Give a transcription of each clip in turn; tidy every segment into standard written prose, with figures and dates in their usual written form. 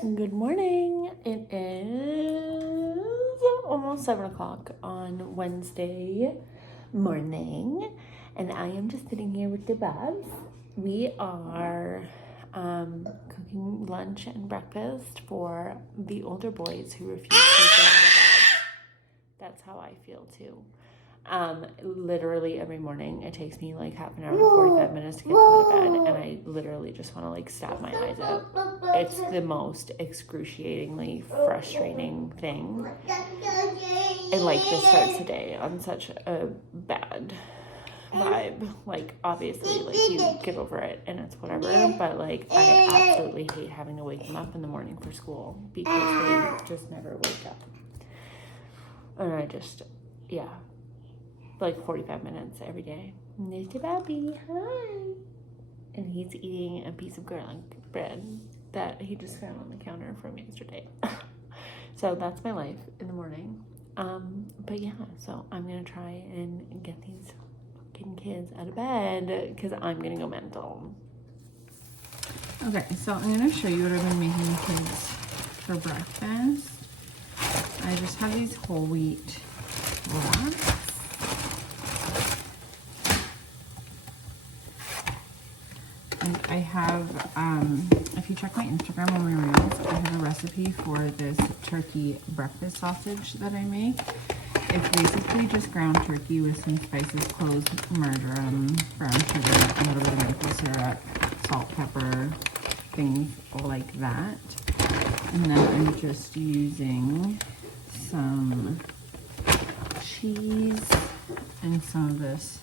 Good morning. It is almost 7 o'clock on Wednesday morning, and I am just sitting here with the Babs. We are cooking lunch and breakfast for the older boys who refuse to get out of bed. That's how I feel too. Literally every morning it takes me like half an hour to 45 minutes to get out of bed, and I literally just want to like stab my eyes out. It's the most excruciatingly frustrating thing, and like this starts the day on such a bad vibe. Like obviously like you get over it and it's whatever, but like I absolutely hate having to wake them up in the morning for school because they just never wake up, and I just like 45 minutes every day. Mr. Baby, hi. And he's eating a piece of garlic bread that he just found on the counter from yesterday. So that's my life in the morning. But yeah, so I'm gonna try and get these fucking kids out of bed because I'm gonna go mental. Okay, so I'm gonna show you what I've been making the kids for breakfast. I just have these whole wheat wraps. And I have, if you check my Instagram on my reels, I have a recipe for this turkey breakfast sausage that I make. It's basically just ground turkey with some spices, cloves, marjoram, brown sugar, a little bit of maple syrup, salt, pepper, things like that. And then I'm just using some cheese and some of this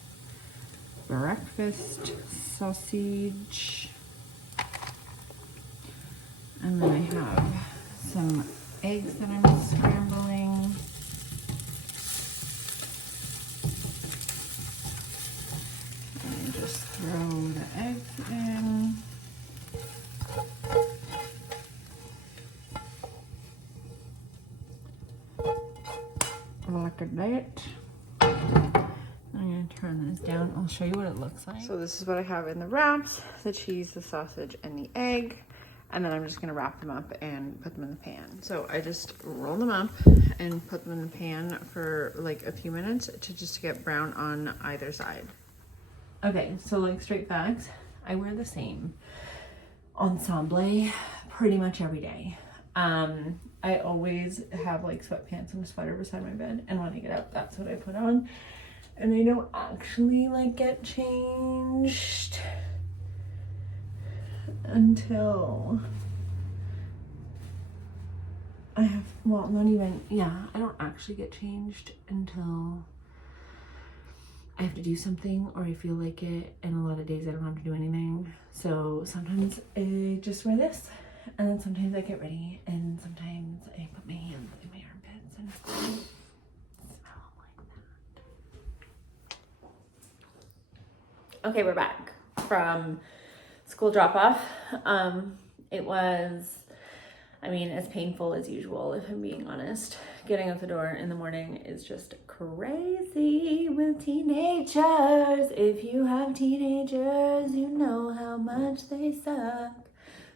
breakfast sausage, and then I have some eggs that I'm scrambling. And just throw the eggs in. Like that. I'm going to turn this down. I'll show you what it looks like. So this is what I have in the wraps: the cheese, the sausage, and the egg. And then I'm just going to wrap them up and put them in the pan. So I just roll them up and put them in the pan for like a few minutes to get brown on either side. Okay, so like straight facts, I wear the same ensemble pretty much every day. I always have like sweatpants and a sweater beside my bed, and when I get up, that's what I put on. And I don't actually like get changed until I have, well, not even, I don't actually get changed until I have to do something or I feel like it, and a lot of days I don't have to do anything. So sometimes I just wear this, and then sometimes I get ready, and sometimes I put my hands in my armpits and smell like that. Okay, we're back from school drop-off. It was, as painful as usual, if I'm being honest. Getting out the door in the morning is just crazy with teenagers. If you have teenagers, you know how much they suck.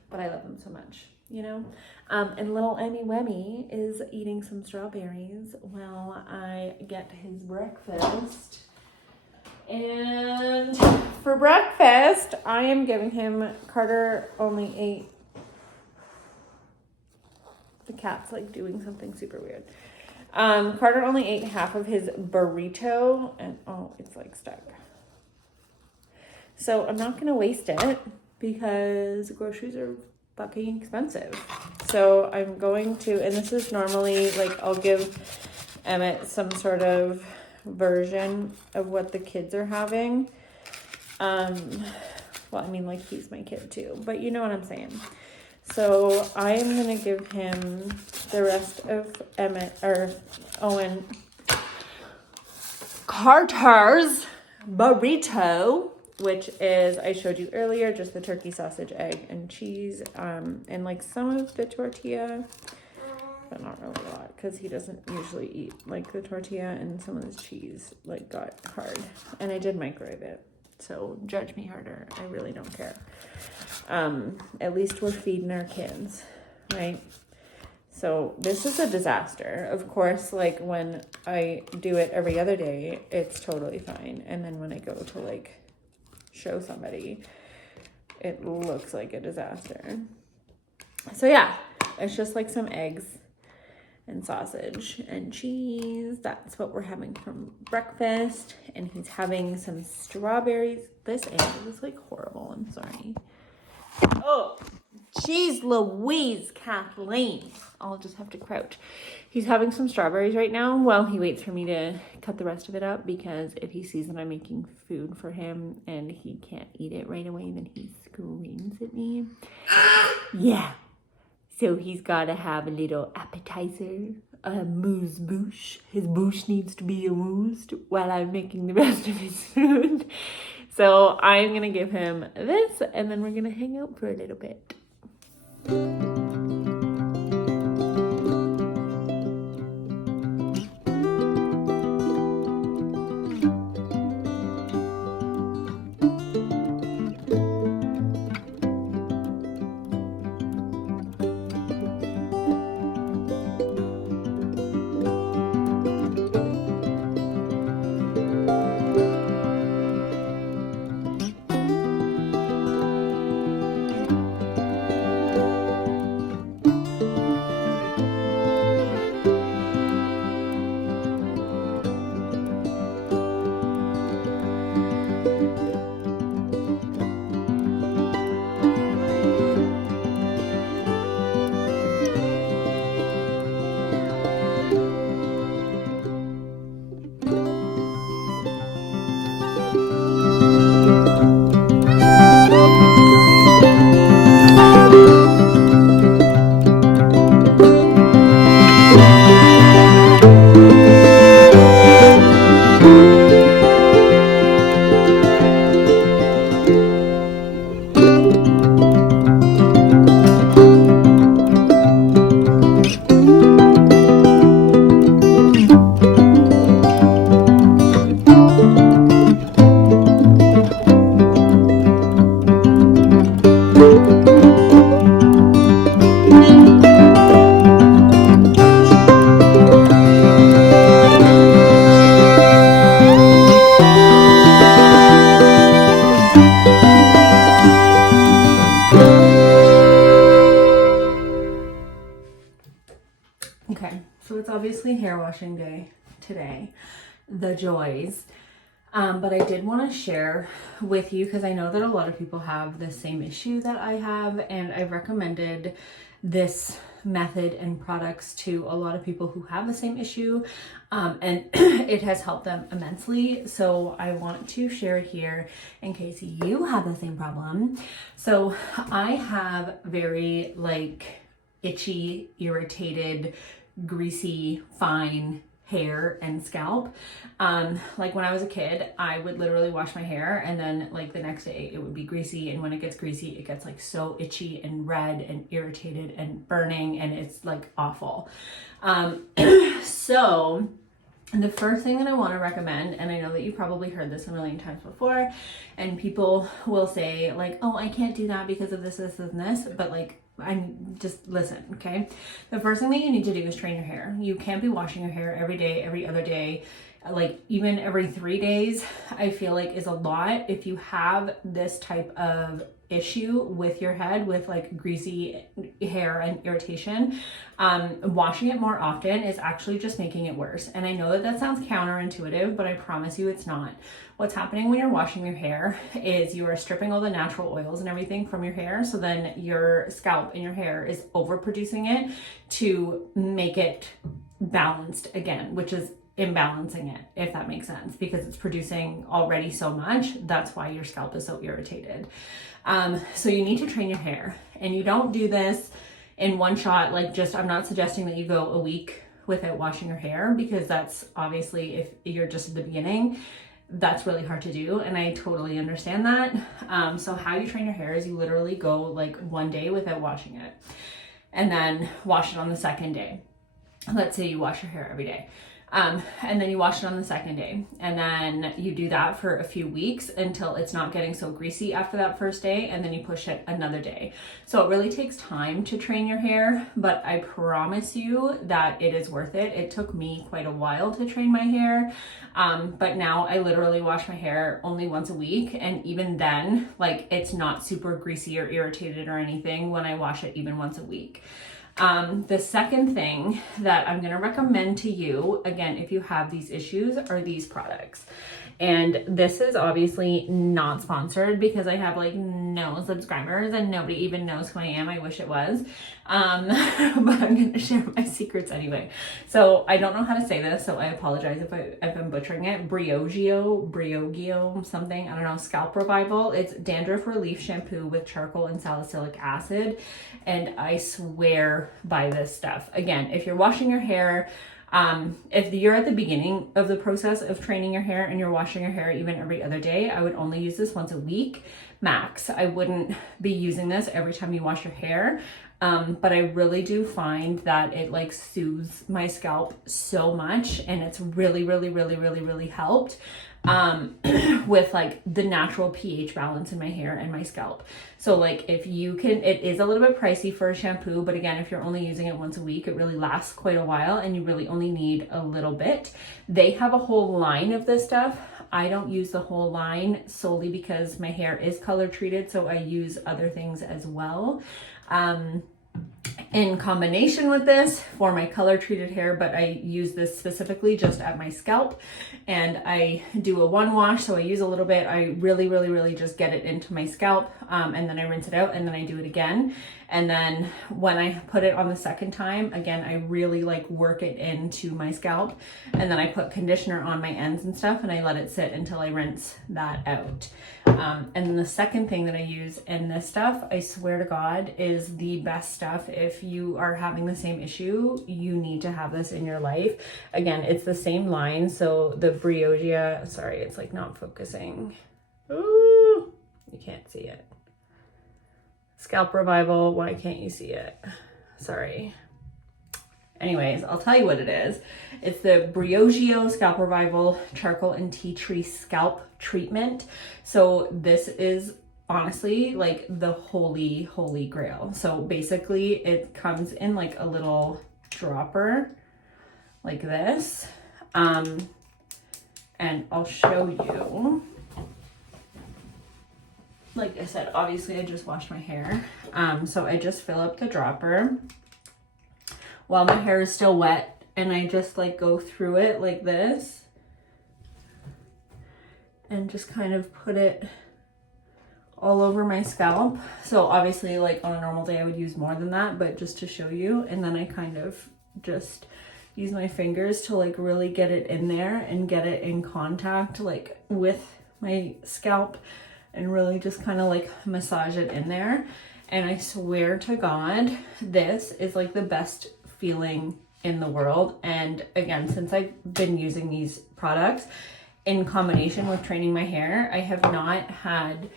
But I love them so much, you know? And little Emmy Wemmy is eating some strawberries while I get his breakfast. And for breakfast, I am giving him, Carter only ate, the cat's like doing something super weird. Carter only ate half of his burrito, and it's like stuck. So I'm not gonna waste it because groceries are fucking expensive. So I'm going to, and this is normally like, I'll give Emmett some sort of version of what the kids are having. Like he's my kid too, but you know what I'm saying. So I am gonna give him the rest of Owen Carter's burrito, which is, I showed you earlier, just the turkey, sausage, egg, and cheese, and like some of the tortilla, but not really a lot, because he doesn't usually eat like the tortilla, and some of the cheese like got hard, and I did microwave it. So judge me harder. I really don't care. At least we're feeding our kids, right? So this is a disaster. Of course, like when I do it every other day, it's totally fine. And then when I go to like show somebody, it looks like a disaster. So yeah, it's just like some eggs and sausage and cheese. That's what we're having for breakfast. And he's having some strawberries. This egg is like horrible. I'm sorry. Oh, jeez Louise, Kathleen. I'll just have to crouch. He's having some strawberries right now while he waits for me to cut the rest of it up, because if he sees that I'm making food for him and he can't eat it right away, then he screams at me. Yeah. So he's got to have a little appetizer, a moose bouche. His bouche needs to be amused while I'm making the rest of his food. So I'm going to give him this, and then we're going to hang out for a little bit. Okay, so it's obviously hair washing day today, the joys. But I did want to share with you, because I know that a lot of people have the same issue that I have, and I've recommended this method and products to a lot of people who have the same issue, and it has helped them immensely. So I want to share it here in case you have the same problem. So I have very like itchy, irritated, greasy, fine hair and scalp. Like when I was a kid, I would literally wash my hair, and then like the next day it would be greasy, and when it gets greasy, it gets like so itchy and red and irritated and burning, and it's like awful. So the first thing that I want to recommend, and I know that you probably heard this a million times before, and people will say like, oh, I can't do that because of this, this, and this, but like, I'm just listen, okay? The first thing that you need to do is train your hair. You can't be washing your hair every day, every other day, like even every 3 days, I feel like is a lot. If you have this type of issue with your head, with like greasy hair and irritation, washing it more often is actually just making it worse. And I know that that sounds counterintuitive, but I promise you it's not. What's happening when you're washing your hair is you are stripping all the natural oils and everything from your hair. So then your scalp and your hair is overproducing it to make it balanced again, which is imbalancing it, if that makes sense, because it's producing already so much. That's why your scalp is so irritated. So you need to train your hair, and you don't do this in one shot. Like, just, I'm not suggesting that you go a week without washing your hair, because that's obviously, if you're just at the beginning, that's really hard to do, and I totally understand that. So how you train your hair is you literally go like 1 day without washing it, and then wash it on the second day. Let's say you wash your hair every day. And then you wash it on the second day. And then you do that for a few weeks until it's not getting so greasy after that first day. And then you push it another day. So it really takes time to train your hair, but I promise you that it is worth it. It took me quite a while to train my hair. But now I literally wash my hair only once a week. And even then, like, it's not super greasy or irritated or anything when I wash it even once a week. The second thing that I'm going to recommend to you, again, if you have these issues, are these products. And this is obviously not sponsored because I have like no subscribers and nobody even knows who I am. I wish it was. But I'm going to share my secrets anyway. So I don't know how to say this, so I apologize if I'm butchering it. Briogeo, something. I don't know. Scalp Revival. It's dandruff relief shampoo with charcoal and salicylic acid. And I swear by this stuff. Again, if you're washing your hair, if you're at the beginning of the process of training your hair and you're washing your hair even every other day, I would only use this once a week max. I wouldn't be using this every time you wash your hair. But I really do find that it like soothes my scalp so much, and it's really helped with like the natural pH balance in my hair and my scalp. So like if you can, it is a little bit pricey for a shampoo, but again, if you're only using it once a week, it really lasts quite a while and you really only need a little bit. They have a whole line of this stuff. I don't use the whole line solely because my hair is color treated, so I use other things as well. In combination with this for my color treated hair, but I use this specifically just at my scalp, and I do a one wash. So I use a little bit, I really just get it into my scalp, and then I rinse it out, and then I do it again. And then when I put it on the second time, again, I really like work it into my scalp, and then I put conditioner on my ends and stuff, and I let it sit until I rinse that out. And then the second thing that I use in this stuff, I swear to God, is the best stuff. If you are having the same issue, you need to have this in your life. Again, it's the same line. So the Briogeo, sorry, it's like not focusing. Ooh, you can't see it. Scalp Revival, why can't you see it? Sorry. Anyways, I'll tell you what it is. It's the Briogeo Scalp Revival Charcoal and Tea Tree Scalp Treatment. So this is honestly like the holy grail. So basically it comes in like a little dropper like this. And I'll show you. Like I said, obviously I just washed my hair. So I just fill up the dropper while my hair is still wet, and I just like go through it like this and just kind of put it all over my scalp. So obviously like on a normal day I would use more than that, but just to show you. And then I kind of just use my fingers to like really get it in there and get it in contact like with my scalp, and really just kind of like massage it in there. And I swear to God, this is like the best feeling in the world. And again, since I've been using these products in combination with training my hair, I have not had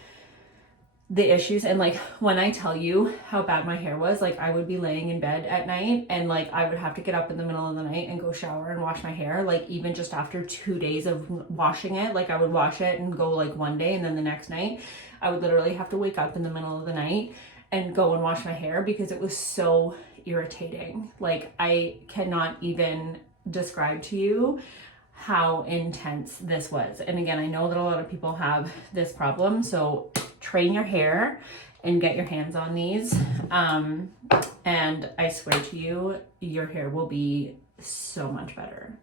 the issues. And like when I tell you how bad my hair was, like I would be laying in bed at night and like I would have to get up in the middle of the night and go shower and wash my hair. Like even just after 2 days of washing it, like I would wash it and go like one day, and then the next night I would literally have to wake up in the middle of the night and go and wash my hair because it was so irritating. Like I cannot even describe to you how intense this was. And again, I know that a lot of people have this problem, so train your hair and get your hands on these. And I swear to you, your hair will be so much better.